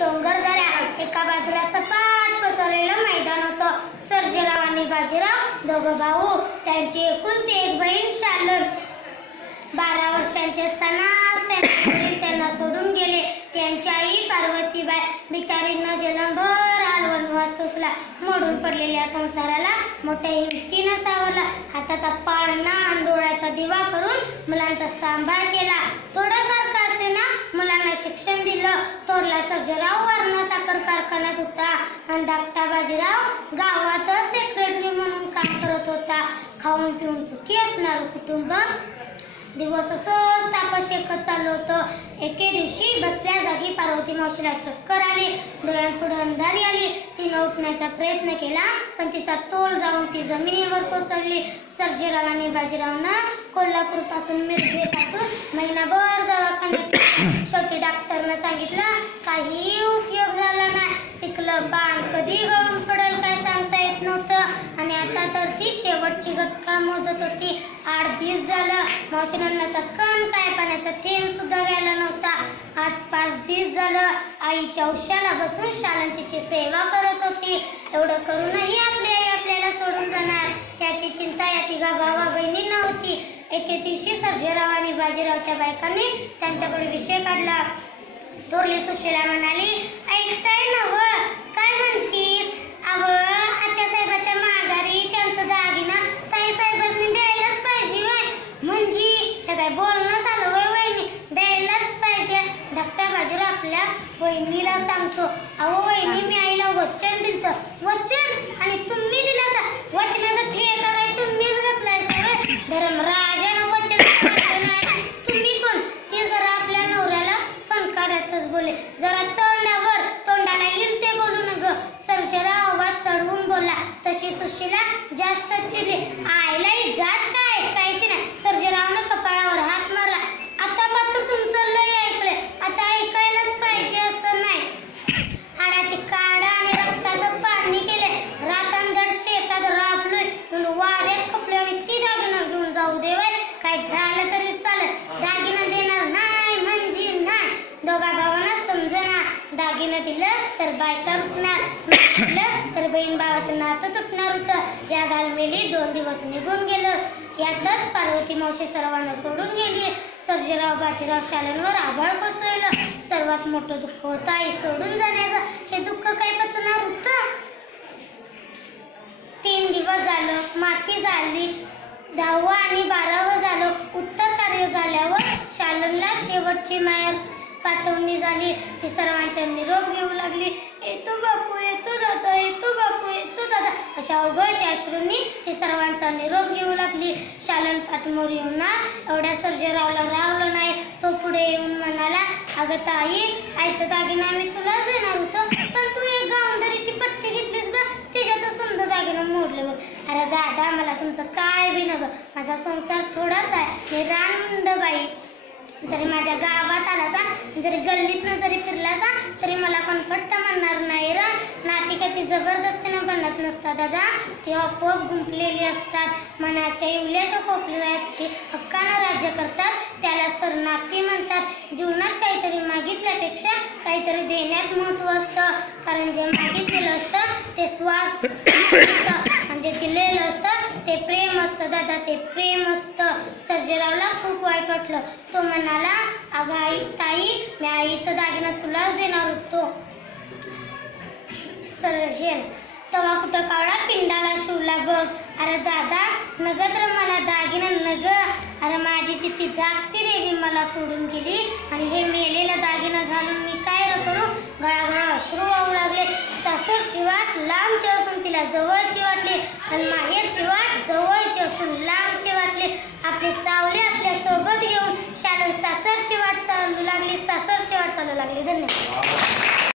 डोंगरदऱ्या, एका बाजूला सपाट पसरलेलं मैदान होतं. सर्जेराव आणि बाजीराव दोघं भाऊ, त्यांची एकुलती एक बहीण शालन. 12 वर्षांचे असताना त्यांना सोडून गेले. त्यांची आई पार्वतीबाई बिचारीनं जन्मभर वनवास सोसला. मोडून पडलेल्या संसाराला मोठ्या हिमतीनं सावरला. हाताचा पाळणा आणि डोळ्याचा दिवा करून मुलांचा सांभाळ केला. थोडंफार का असेना मुलांना शिक्षण दिलं. थोरला सर्जेराव वरणा साखर कारखान्यात होता आणि धाकटा बाजीराव गावातच सेक्रेटरी म्हणून काम करत होता. खाऊन पिऊन सुखी असणारं कुटुंब दिवस असंच तापस शेकत चाललं होतं. एके दिवशी बसल्या जागी पार्वती मावशीला चक्कर आली. डोळ्यांपुढे अंधारी आली. तिनं उठण्याचा प्रयत्न केला, पण तिचा तोल जाऊन ती जमिनीवर कोसळली. सर्जेराव आणि बाजीरावनं कोल्हापूर पासून मिरजे टाकून महिनाभर दवाखान्यात. शेवटी डॉक्टरनं सांगितलं काही उपयोग झाला नाही. पिकलं बाण कधी गळून पडेल काय सांगता येत नव्हतं. आणि आता तर ती शेवटची घटका मोजत होती. 8 दिवस झालं मावशीनं अन्नाचा कण काय पाण्याचा थेंब सुद्धा गेला नव्हता. आज 5 दिवस झालं आईच्या उशाला बसून शालन तिची सेवा करत होती. एवढं करूनही आपली आई आपल्याला सोडून जाणार याची चिंता या तिघा भावा बहिणींना होती. एके दिवशी सर्जेराव आणि बाजीरावच्या बायकांनी त्यांच्याकडे विषय काढला. थोरली सुशीला म्हणाली, ऐकताय नव, काय म्हणतीस? अव आत्यासाहेबाच्या माघारी त्यांचं दागिना ताईसाहेबांनी द्यायलाच पाहिजे वय. म्हणजे हे काय बोलणं झालं वय वहिनी, द्यायलाच पाहिजे. धाकटा बाजीराव आपल्या वहिनीला सांगतो, अहो वहिनी मी आईला वचन दिलं. वचन? आणि तुम्ही दिलं? वचनाचा ठेका काय तुम्हीच घातलाय सवय. धर्मराजानं वचन नाही. तुम्ही कोण? ते जरा आपल्या नवऱ्याला फणकारातच बोले. जरा तोंडाला येईल ते बोलू नग. सर्जेराव आवाज चढवून बोलला. तशी सुशीला जास्त चिडली. आईलाही जात काय ऐकायची नाही. सर्जेरावनं कपाळावर हात मारला. आता मात्र तुमचं लय ऐकलंय, आता ऐकायलाच पाहिजे असं नाही. हाडाची काढा आणि रक्ताचं पाणी केले. रातांधड शेतात राबलोय म्हणून वाऱ्यात खपले आणि ती दागिना घेऊन जाऊ देवाय. काय झालं तरी चालेल, दागिना देणार नाही म्हणजे नाही. दोघा भावांना समजना. दागिनं दिलं तर बायका रुसणार, दिलं तर बहीण भावाचं नातं तुटणार होतं. या घालमेली 2 दिवस निघून गेलं. यातच पार्वती मावशी सर्वांना सोडून गेली. सर्जेराव बाजीराव शालनवर आभाळ कोसळलं. सर्वात मोठं दुःख होतं आई सोडून जाण्याचं. हे दुःख काय पचणार होतं? 3 दिवस झालं माती झाली. 10वं आणि 12वं झालं. उत्तर कार्य झाल्यावर शालनला शेवटची माहेर पाठवणी झाली. ती सर्वांचा निरोप घेऊ लागली. येतो बापू, येतो दादा, येतो बापू, येतो दादा, अशा उघळत्या अश्रूंनी ती सर्वांचा निरोप घेऊ लागली. शालन पाठमोर येऊन एवढ्या सर्जेरावला रावलं नाही. तो पुढे येऊन म्हणाला, अगं ताई, आईचं दागिना मी तुलाच देणार होतो, पण तू एक गावंढरीची पट्टी घेतलीस बा, त्याच्यात समजा दागिना मोडले बघ. अरे दादा, मला तुमचं काय बी नग, माझा संसार थोडाच आहे. मी रानमुंड बाई. जरी माझ्या गावात आला सा, जरी गल्लीतनं जरी फिरला सा, तरी मला कोण फट्ट म्हणणार नाही र. नाती कधी जबरदस्तीनं बनत नसतात दादा, ती आपोआप गुंफलेली असतात. मनाच्या इवल्याशा खोकल्याची हक्कानं राज्य करतात, त्यालाच तर नाती म्हणतात. जीवनात काहीतरी मागितल्यापेक्षा काहीतरी देण्यात महत्त्व असतं. कारण जे मागितलेलं असतं ते स्वार्थ म्हणजे दिलेलं असतं ते प्रेम असतं दादा, ते प्रेम असतं. सर्जेरावला खूप वाईट वाटलं. तो म्हणाला, अगं आई, ताई, मी आईचं दागिना तुलाच देणार होतो. सर्जेल तवा कुठं कावळा पिंडाला शिवला बघ. अरे दादा, नग तर मला दागिना नग. अरे माझी चित्ती जागती देवी मला सोडून गेली आणि हे मेलेलं दागिना घालून मी काय करू? गळागळा अश्रू वाहू लागले. सासरची वाट लांबची असून तिला जवळची वाटली आणि माहेरची वाट जवळची असून लांबची वाटली. आपली सावली आपल्या सोबत घेऊन शालन सासरची वाट चालू लागली. धन्यवाद.